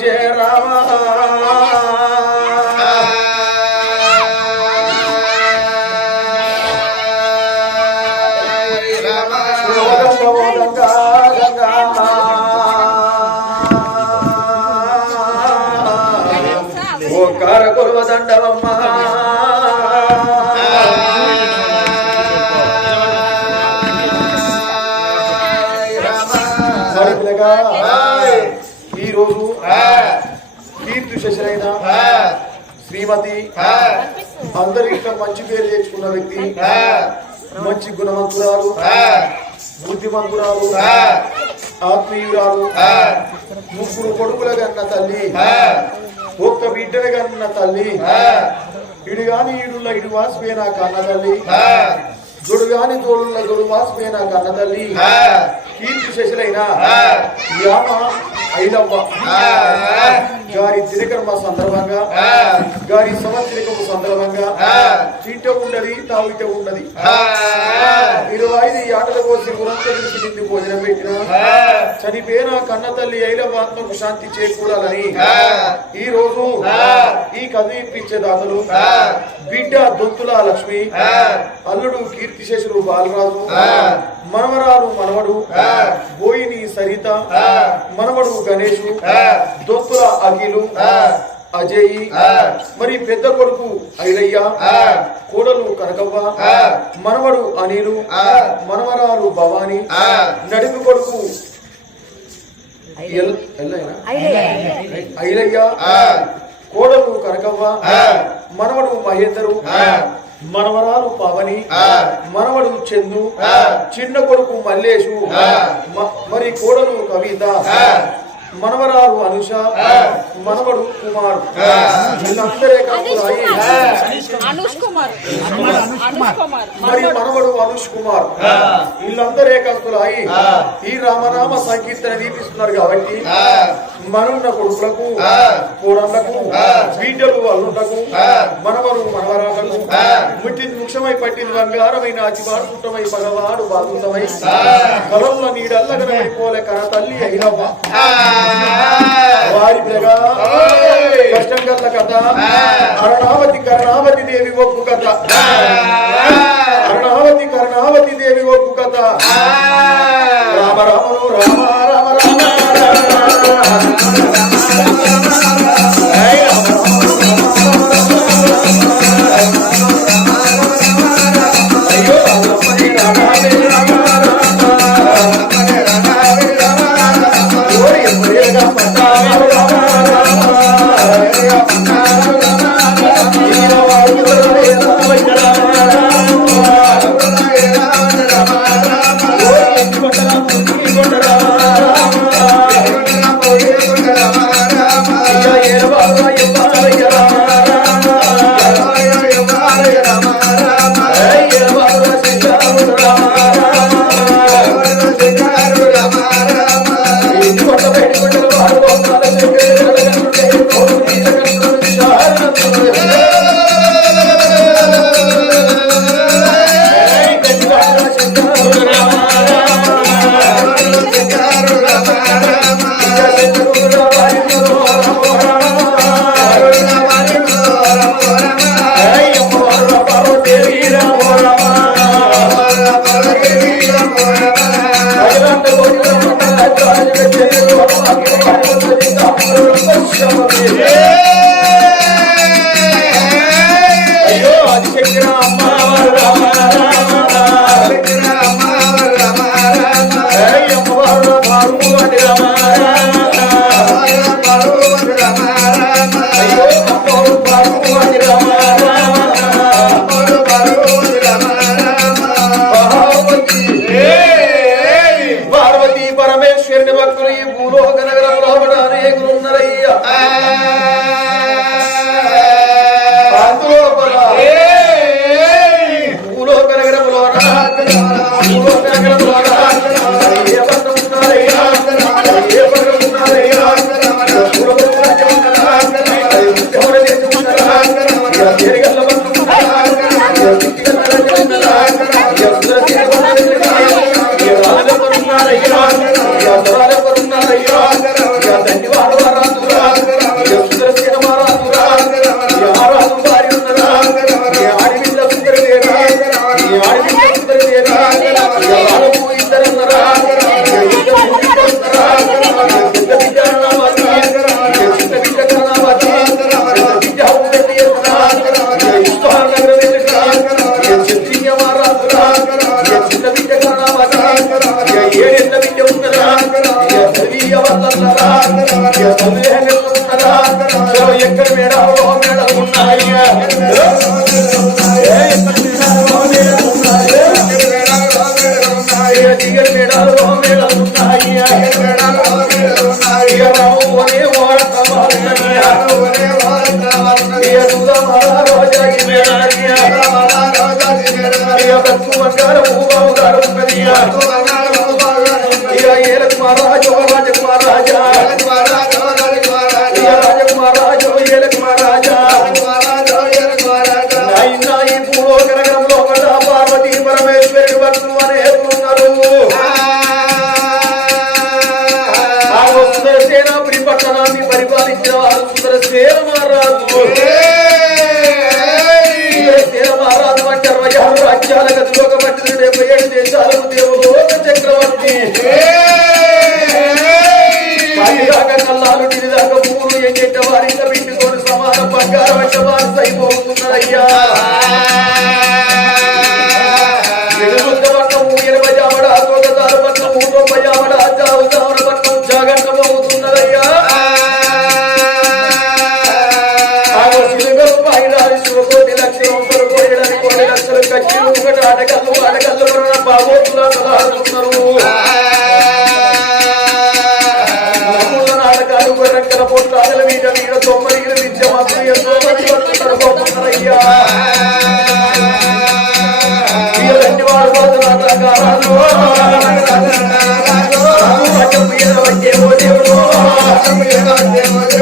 జయ రామ గంగా గంగా ఓ కార కురువ దండవమ్మ సరిపిల్లగా రోజు. కీర్తి శశరైన శ్రీమతి. అందరికీ మంచి పేరు తెచ్చుకున్న వ్యక్తి. మంచి గుణవంతురాలు. బుద్ధిమంతురాలు. ఆత్మీయురాలు. ముగ్గురు కొడుకుల కన్న తల్లి. ఒక్క బిడ్డల కన్న తల్లి. ఇడు గాని ఈడుల్ల ఇడు వాసిపోయినా కన్న తల్లి. జుడు గాని తోడుల్ల జుడు వాసిపోయినా కన్న తల్లి. కీర్తి శశులైన. యామ గారి దినకర్మ సందర్భంగా గారి సంవత్సరికము సందర్భంగా తింట ఉండది తావిట ఉండది. ఇరవై ఐదు ఆటల కోసి నిండి భోజనం పెట్టిన చనిపోయిన కన్న తల్లి ఐలవ్వ ఆత్మకు శాంతి చేకూడాలని ఈ రోజు ఈ కథ ఇప్పించే దాతలు బిడ్డ దొంతుల లక్ష్మి అల్లుడు కీర్తిశేషుడు బాలరాజు మనవరాలు మనవడు బోయిని సరిత మనవడు గణేషు దొంతుల అఖిలు అజయ్ మరి పెద్ద కొడుకు ఐలయ్య కోడలు కనకవ్వ మనవడు అనిలు మనవరాలు భవాని నడిపి కొడుకు? ఐలయ్య. కోడలు కనకవ్వ మనవడు మహేందరు మనవరాలు పవని మనవడు చందు చిన్న కొడుకు మల్లేషు మరి కోడలు కవిత మనవరాలు అనుష మనవడు కుమార్. వీళ్ళందరే కాకులాయి అనుష్ కుమార్. అనుష్ కుమార్. మరి మనవడు అనుష్ కుమార్. వీళ్ళందరే కాకులాయి ఈ రామనామ సంకీర్తన వీపిస్తున్నారు కాబట్టి మనున్న కొడుకులకు కోడళ్ళకు బీడ్డలు అల్లుళ్ళకు మనవరు మనవరాలకు ముట్టింది ముఖ్యమై పట్టింది బంగారమైన అచివాడు పుట్టమై పగవాడు బాధుతమై కలంలో నీడల్లగనమై పోలే కన తల్లి అయినవ్వ వారి పిల్లగా కష్టం గల్ల కథ అరుణావతి కరుణావతి దేవి ఒప్పు కథ అరుణావతి కరుణావతి దేవి ఒప్పు కథ రామ రామను రామ రామ రామ Yeah. అంటే దేవుడు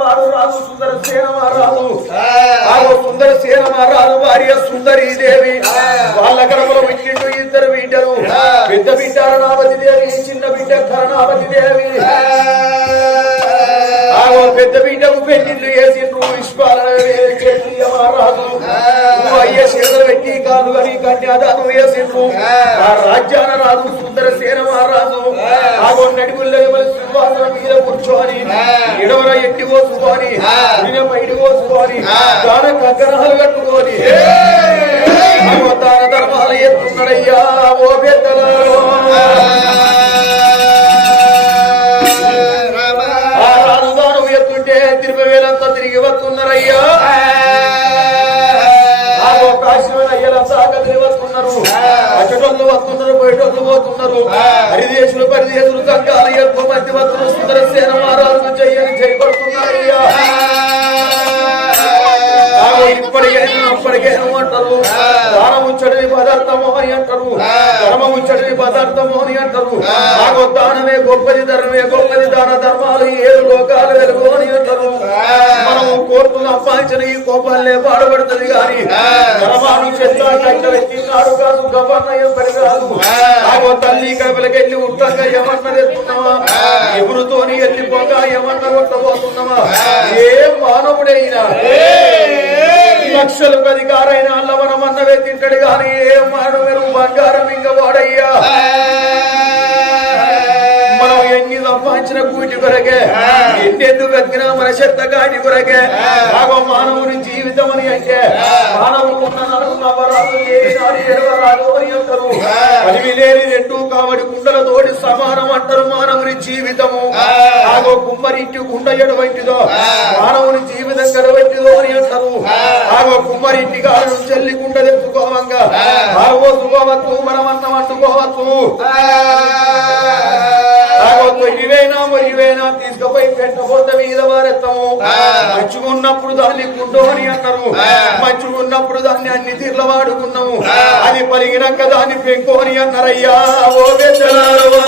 వారు రాజు సుందర సేన ఆగో సుందర సేన భార్య సుందరి దేవి. వాళ్ళ గర్భలో పెట్టిండు ఇద్దరు బిడ్డలు. పెద్ద బిడ్డ అరణావతి దేవి చిన్న బిడ్డ కరణావతి దేవి. ఆగో పెద్ద బిడ్డకు పెళ్ళిళ్ళు వేసిండ్రు విశ్వాల క్షత్రియ మహారాజు అయ్య చేతులు పెట్టి కాలు అని కన్యాదానం వేసిండ్రు ఆ రాజ్యాన రాజు సుందర సేన మహారాజు ఆగో నడుగుల్లో సింహాసనం మీద కూర్చొని ఎడవర ఎట్టి కోసుకొని బయట కోసుకొని దాన కంకణాలు కట్టుకొని. దాన ధర్మాలు ఎత్తున్నాడయ్యా ఓ పెద్దలారో రాజుగారు ఎత్తుంటే తిరుపతి వేలంతా తిరిగి వస్తున్నారయ్యా. ఆ. దానమే గొప్పది ధర్మమే గొప్పది దాన ధర్మాలు ఏడు లోకాలు వెలుగు అని అంటారు మనము కోర్టులు సంపాదించిన ఈ కోపాలే పాడబడుతుంది కానీ ధర్మాను చెట్ల కట్టెత్తినాడు కాదు గవర్నయం పడి కాదు. ఆగో తల్లి కడపలకెళ్ళి ఉట్టంగా ఏమన్నా తెస్తున్నావా ఎవరితోని వెళ్ళిపోగా ఏమన్నా కొట్టబోతున్నావా? ఏ మానవుడైనా లక్షలకు అధికారైన అల్లవనం అన్నవే తింటాడు గాని ఏ మెరుగు బంగారం ఇంకా వాడయ్యా? మనం ఎన్ని కూటి కొరకే. ఎన్నెందు వెతికినా మన చెత్త కొరకే. ఆగో మానవుని జీవితం అని అంటే మానవుడు అంటారు. లేని రెండు కావడి కుండల తోడి సమానం అంటారు మానవుని జీవితము. ఆగో కుమ్మరింటి గుండ ఎడవంటిదో మానవుని జీవితం గడవంటిదో అని అంటారు. ఆగో కుమ్మరింటి కాలను చెల్లి గుండ తెచ్చుకోవంగా. ఆగోసుకోవచ్చు మనం అన్నం అంటుకోవచ్చు. ఆగో తొయ్యివేనా మొయ్యివేనా తీసుకుపోయి పెట్టబోత మీద వారెత్తము మంచుకున్నప్పుడు దాన్ని గుడ్డో అని అన్నారు మంచుకున్నప్పుడు దాన్ని అన్ని తీర్ల వాడుకున్నాము. అది పలిగినాక దాన్ని పెంకు అని అన్నారయ్యా ఓ పెద్దలారవా.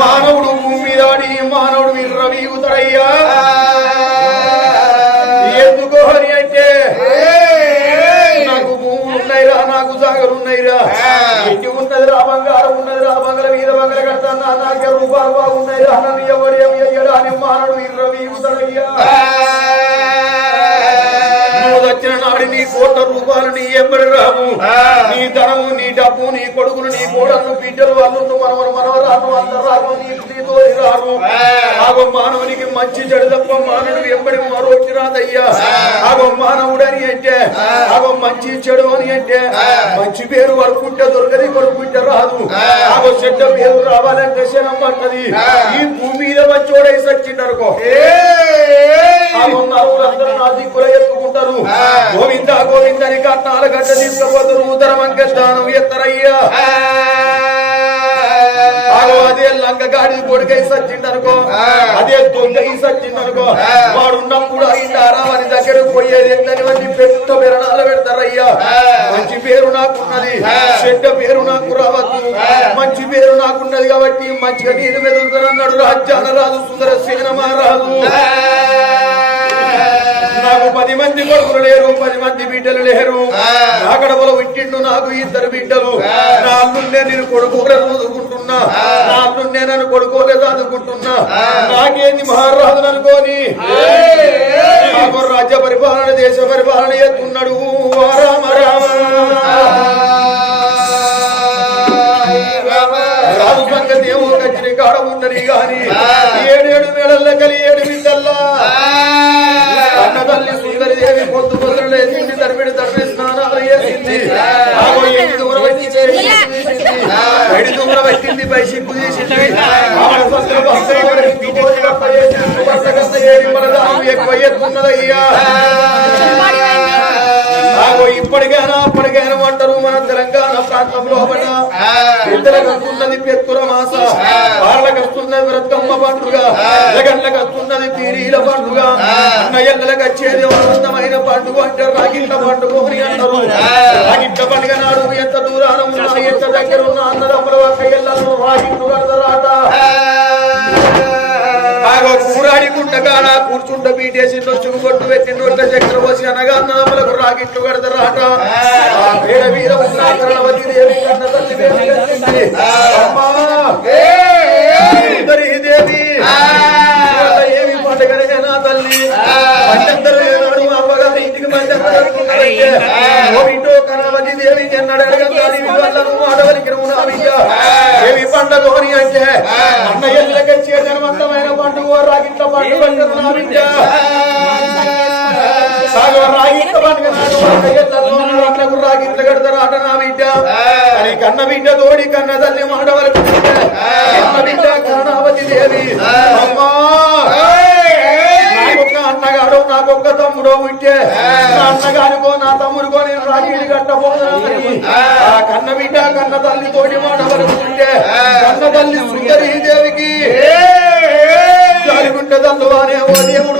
మానవుడు భూమి మీద పడి మానవుడు మీరు రవిగుతాడయ్యా ఇంటి ఉన్నది రా బంగారం ఉన్నది రా బంగళ వీర బంగళ కడతాను నా దగ్గర రూపాయలు బాగున్నాయి. రా నన్ను ఎవడు ఏమి అయ్యాడు? అని మానడు వీర వీగుతాడయ్యా వచ్చిన నాడు నీ కోట్ల రూపాయలు నీ ఎంబడి రావు నీ ధనము నీ డబ్బు నీ కొడుకులు నీ కోడలు బిడ్డలు అల్లుండు మనవరు మనవరాను అందరు రాను నీ నీతో రాను ఆగో మానవునికి మంచి చెడు తప్ప మానవుడు ఎంబడి మరోటి రాదయ్యా. ఆగో మానవుడని అంటే ఆగో మంచి చెడు అని అంటే మంచి పేరు వరకుంటే దొరకది కొడుకుంటే రాదు. ఆగో చెడ్డ పేరు రావాలంటే శనం పట్టది ఈ భూమి మీద మంచోడై సచ్చిండనుకో. అందరూ నా దిక్కుల ఎత్తుకుంటారు. గోవింద గోవింద అని కట్నాల గడ్డ తీసుకుపోతారు ఉదరం అంకెస్తాను ఎత్తరయ్యా ఆగో అదే లంక గాడి కొడుకై సచ్చిండనుకో. అదే దొంగ సచ్చిండనుకో. వాడు ఉన్నప్పుడు అయిందారా వారి దగ్గరకు పోయేది ఎట్లని వంటి పెద్ద విరణాలు పెడతారయ్యా. మంచి పేరు నాకున్నది. చెడ్డ పేరు నాకు రావద్దు. మంచి పేరు నాకున్నది కాబట్టి మంచిగా నేను మెదులుతానన్నాడు రాజ్యాన రాజు సుందర సేన మహారాజు. నాకు పది మంది కొడుకులు లేరు పది మంది బిడ్డలు లేరు. నా గడపలో విట్టిండు నాకు ఇద్దరు బిడ్డలు. నా అల్లుండే నేను కొడుకోలేదు చదువుకుంటున్నా. నా అల్లుండే నన్ను కొడుకోలేదు చదువుకుంటున్నా. నాకేంది మహారాజు అనుకోని? నాకు రాజ్య పరిపాలన దేశ పరిపాలన ఎత్తున్నాడు. ఓ ఎవరు ఇంటి పోయి గొప్ప చేసింది. ఎక్కువ ఇప్పటికైనా అప్పటికైనా అంటారు మన తెలంగాణ ఇద్దరికి వస్తున్నది పెత్తుల మాస. వాళ్ళకి వస్తున్నది వ్రతమ్మ పండుగ. జగన్లకు వస్తున్నది తీరీల పండుగ. అన్నయ్యలకు వచ్చేది ఆనందమైన పండుగ అంటే రాగిట్ల పండుగ అని అంటారు. రాగిట్ల పండుగ నాడు ఎంత దూరాన ఉన్నా ఎంత దగ్గర ఉన్నా అన్నదమ్ముల అక్కయ్యలను రాగిట్లు కడతారాట గుంటగాడ కూర్చుంట బీటేసి నొచ్చుకు కొట్టు పెట్టి నోట్ల చక్కెర పోసి అనగా అన్నదమ్ములకు రాగిట్లు కడతారాట వీర వీర ఉన్నాకరణవతి దేవి కన్న తల్లి వేసి కట్టింది. అమ్మా! సుందరీ దేవి ఏమి పండుగనే నా తల్లి? ఏనాడు మా అమ్మగారి ఇంటికి కనవతి దేవి ఎన్నడు. ఏమి పండగ అని అంటే? పండుగ రాగిట్ల పండుగ నా సాగో రాగిట్ల పండుగ నాడు అన్నయ్యలతో అన్నకు రాగిట్ల కడతారు ఆట నా బిడ్డ అని కన్న బిడ్డ తోడి కన్న తల్లి మాట వరకు కన్న బిడ్డ కరుణావతి దేవి. అమ్మా. అన్నగాడు నాకొక్క తమ్ముడు ఉంటే అన్నగారికో నా తమ్ముడికో నేను రాఖీలు కట్టబోతున్నానని. ఆ. కన్న బిడ్డ కన్న తల్లి తోటి మాట వరకు ఉంటే కన్న తల్లి సుందరి దేవికి దండువానే ఓ దేవుడు